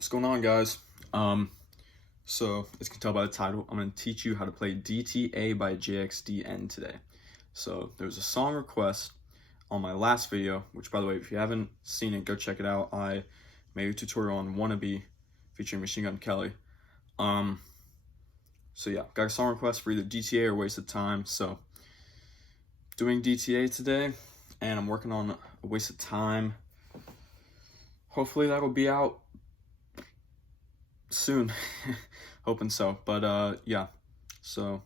What's going on, guys? So as you can tell by the title, I'm going to teach you how to play DTA by Jxdn today. So there's a song request on my last video, which, by the way, if you haven't seen it, go check it out. I made a tutorial on Wannabe featuring Machine Gun Kelly. So yeah, got a song request for either DTA or Waste of Time. So doing DTA today, and I'm working on a Waste of Time. Hopefully that will be out soon. Hoping so. But yeah, so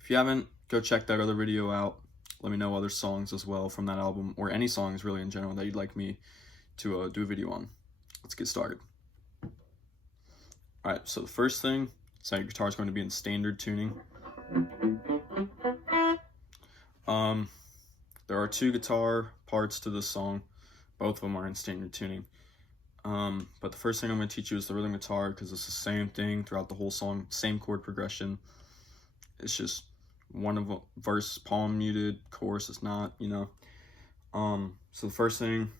if you haven't, go check that other video out. Let me know other songs as well from that album, or any songs really in general that you'd like me to do a video on. Let's get started. Alright, so the first thing is that your guitar is going to be in standard tuning. There are two guitar parts to this song. Both of them are in standard tuning. But the first thing I'm going to teach you is the rhythm guitar, because it's the same thing throughout the whole song, same chord progression. It's just one of a verse palm muted, chorus is not, you know. So the first thing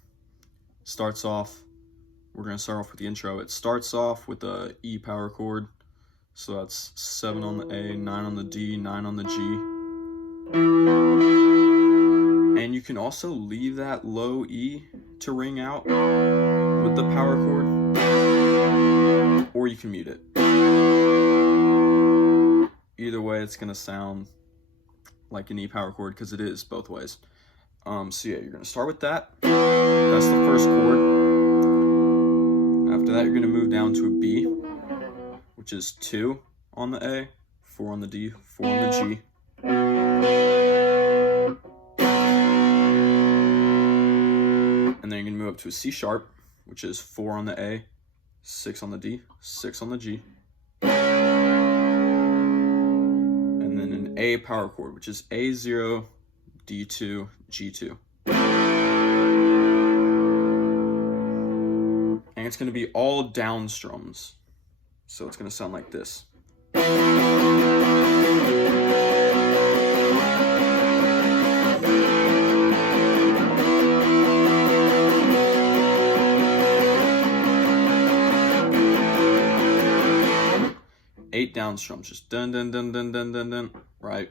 starts off, we're going to start off with the intro. It starts off with the E power chord, so that's 7 on the A, 9 on the D, 9 on the G. And you can also leave that low E to ring out with the power chord, or you can mute it. Either way, it's going to sound like an E power chord, because it is both ways. So yeah, you're going to start with that. That's the first chord. After that, you're going to move down to a B, which is 2 on the A, 4 on the D, 4 on the G. And then you're going to move up to a C sharp, which is 4 on the A, 6 on the D, 6 on the G. And then an A power chord, which is A0, D2, G2. And it's going to be all down strums. So it's going to sound like this. 8 down strums, just dun dun dun dun dun dun dun, right?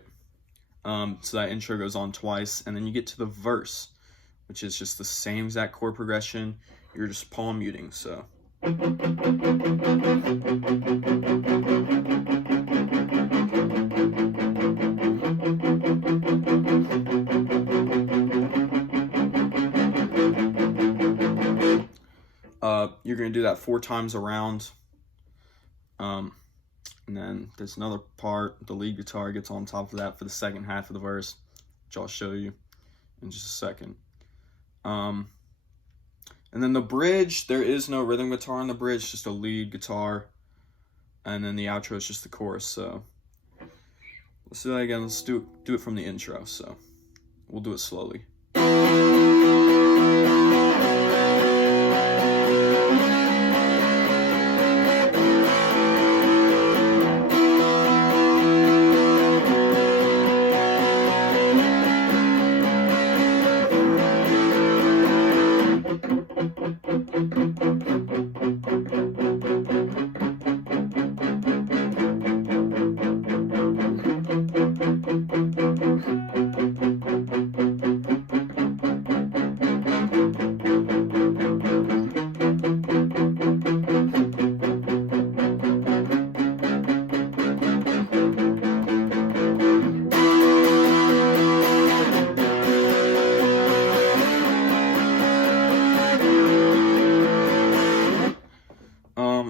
So that intro goes on twice, and then you get to the verse, which is just the same exact chord progression. You're just palm muting, so. You're gonna do that 4 times around. And then there's another part, the lead guitar gets on top of that for the second half of the verse, which I'll show you in just a second. And then the bridge, there is no rhythm guitar on the bridge, just a lead guitar. And then the outro is just the chorus. So let's do that again. Let's do it from the intro. So we'll do it slowly.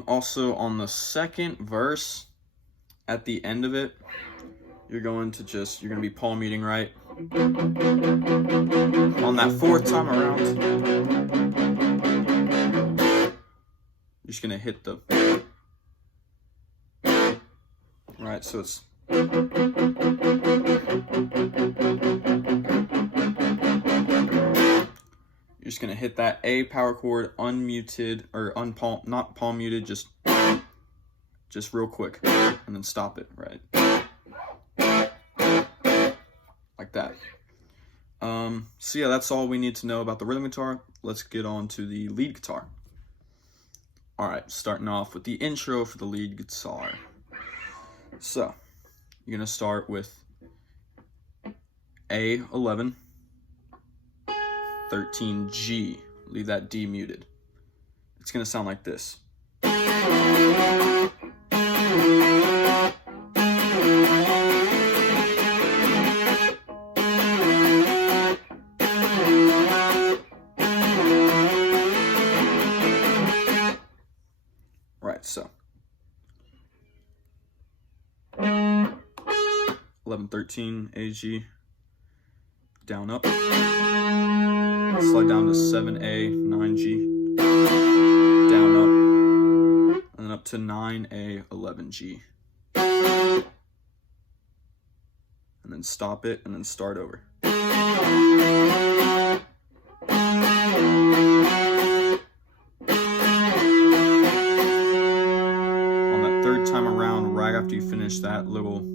Also, on the second verse, at the end of it, you're going to be palm muting, right? On that 4th time around, you're just gonna hit the, right, so it's, you're just gonna hit that A power chord unmuted, or not palm muted, just real quick, and then stop it, right? Like that. So yeah, that's all we need to know about the rhythm guitar. Let's get on to the lead guitar. All right, starting off with the intro for the lead guitar. So, you're gonna start with A11, 13 G. Leave that D muted. It's gonna sound like this. Right, so 11, 13 AG, down up, slide down to 7A, 9G, down up, and then up to 9A, 11G, and then stop it and then start over. Third time around, right after you finish that little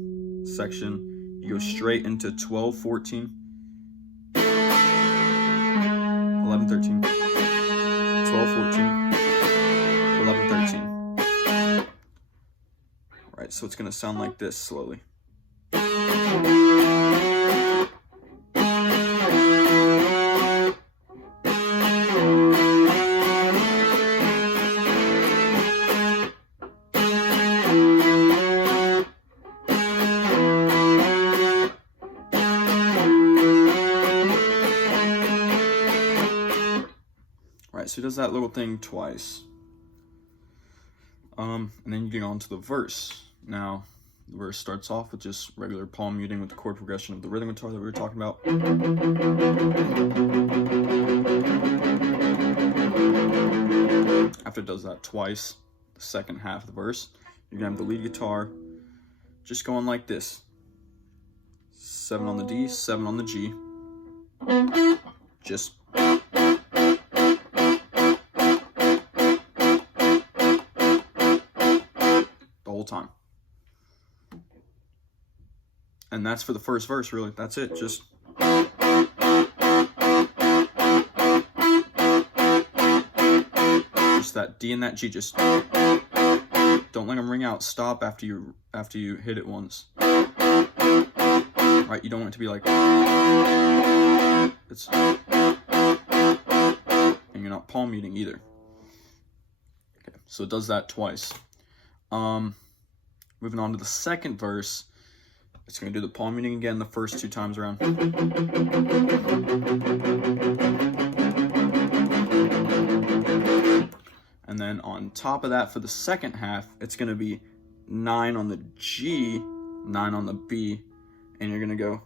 section, you go straight into 12, 14, 11, 13, 12, 14, 11, 13. Right, so it's going to sound like this slowly. So he does that little thing twice. And then you get on to the verse. Now, the verse starts off with just regular palm muting with the chord progression of the rhythm guitar that we were talking about. After it does that twice, the second half of the verse, you're gonna have the lead guitar just going like this. 7 on the D, 7 on the G. Just time. And that's for the first verse, really. That's it. Just that D and that G. Just don't let them ring out. Stop after you hit it once. Right? You don't want it to be like it's, and you're not palm muting either. Okay, so it does that twice. Moving on to the second verse, it's going to do the palm muting again the first 2 times around. And then on top of that, for the second half, it's going to be 9 on the G, 9 on the B, and you're going to go.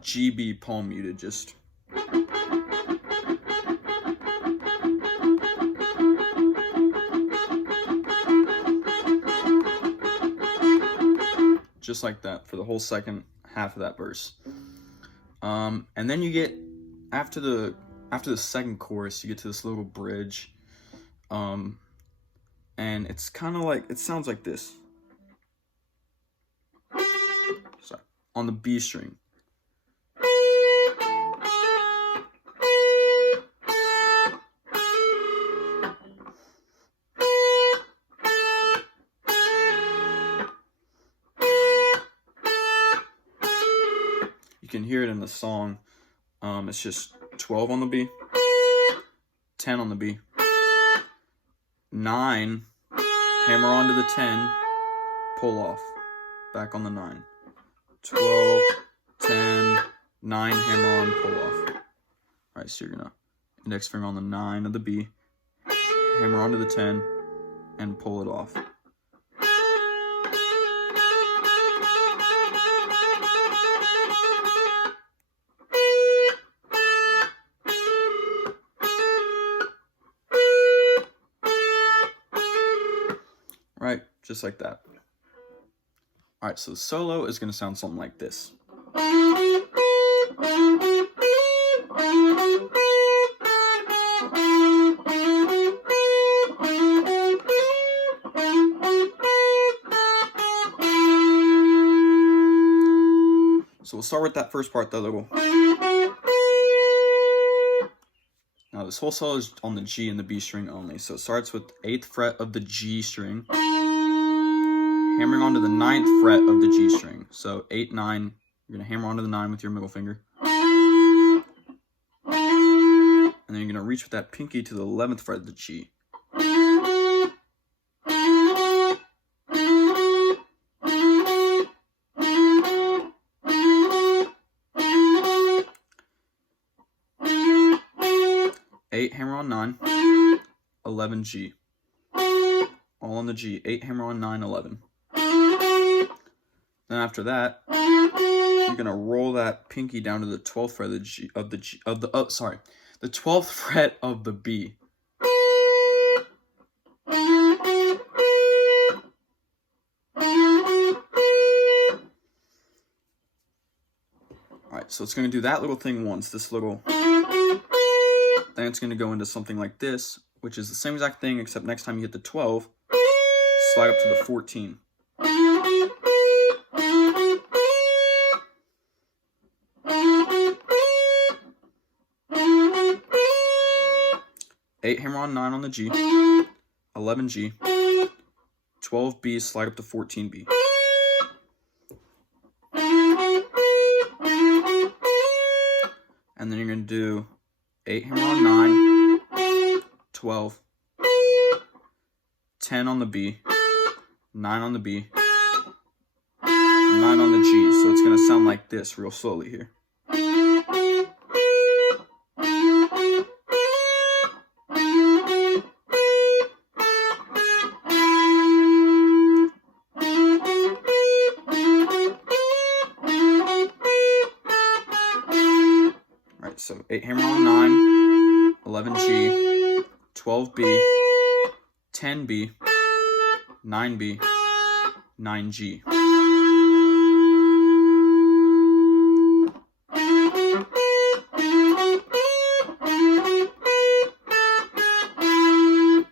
GB palm muted, just. Just like that for the whole second half of that verse. And then you get after the second chorus, you get to this little bridge. And it's kind of like, it sounds like this. Sorry, on the B string. You can hear it in the song. It's just 12 on the B, 10 on the B, 9, hammer onto the 10, pull off, back on the 9, 12, 10, 9, hammer on, pull off. Alright, so you're gonna index finger on the 9 of the B, hammer onto the 10, and pull it off. Right, just like that. Alright, so the solo is going to sound something like this. So we'll start with that first part, the little. this whole solo is on the G and the B string only. So it starts with 8th fret of the G string, hammering onto the 9th fret of the G string. So 8, 9, you're going to hammer onto the 9 with your middle finger. And then you're going to reach with that pinky to the 11th fret of the G. 8, hammer on 9, 11, G. All on the G. 8, hammer on 9, 11. Then after that, you're gonna roll that pinky down to the 12th fret of the the 12th fret of the B. Alright, so it's gonna do that little thing once, this little. Then it's gonna go into something like this, which is the same exact thing, except next time you hit the 12, slide up to the 14. 8, hammer on 9 on the G, 11 G, 12 B, slide up to 14 B. And then you're going to do 8, hammer on 9, 12, 10 on the B, 9 on the B, 9 on the G. So it's going to sound like this real slowly here. So 8 hammer on 9, 11 G, 12 B, 10 B, 9 B, 9 G.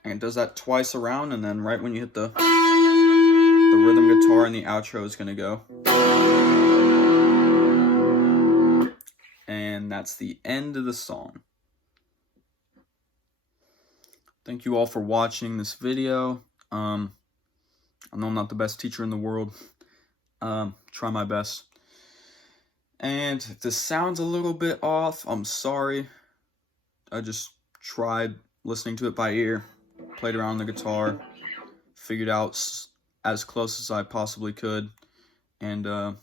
And it does that twice around, and then right when you hit the rhythm guitar and the outro is going to go. And that's the end of the song. Thank you all for watching this video. I know I'm not the best teacher in the world. Try my best. And if this sounds a little bit off, I'm sorry. I just tried listening to it by ear, played around the guitar, figured out as close as I possibly could, and here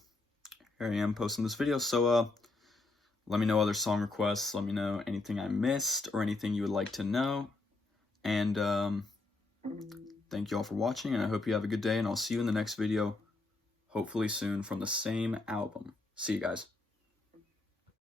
I am posting this video. So let me know other song requests, let me know anything I missed or anything you would like to know. And thank you all for watching, and I hope you have a good day, and I'll see you in the next video, hopefully soon, from the same album. See you guys.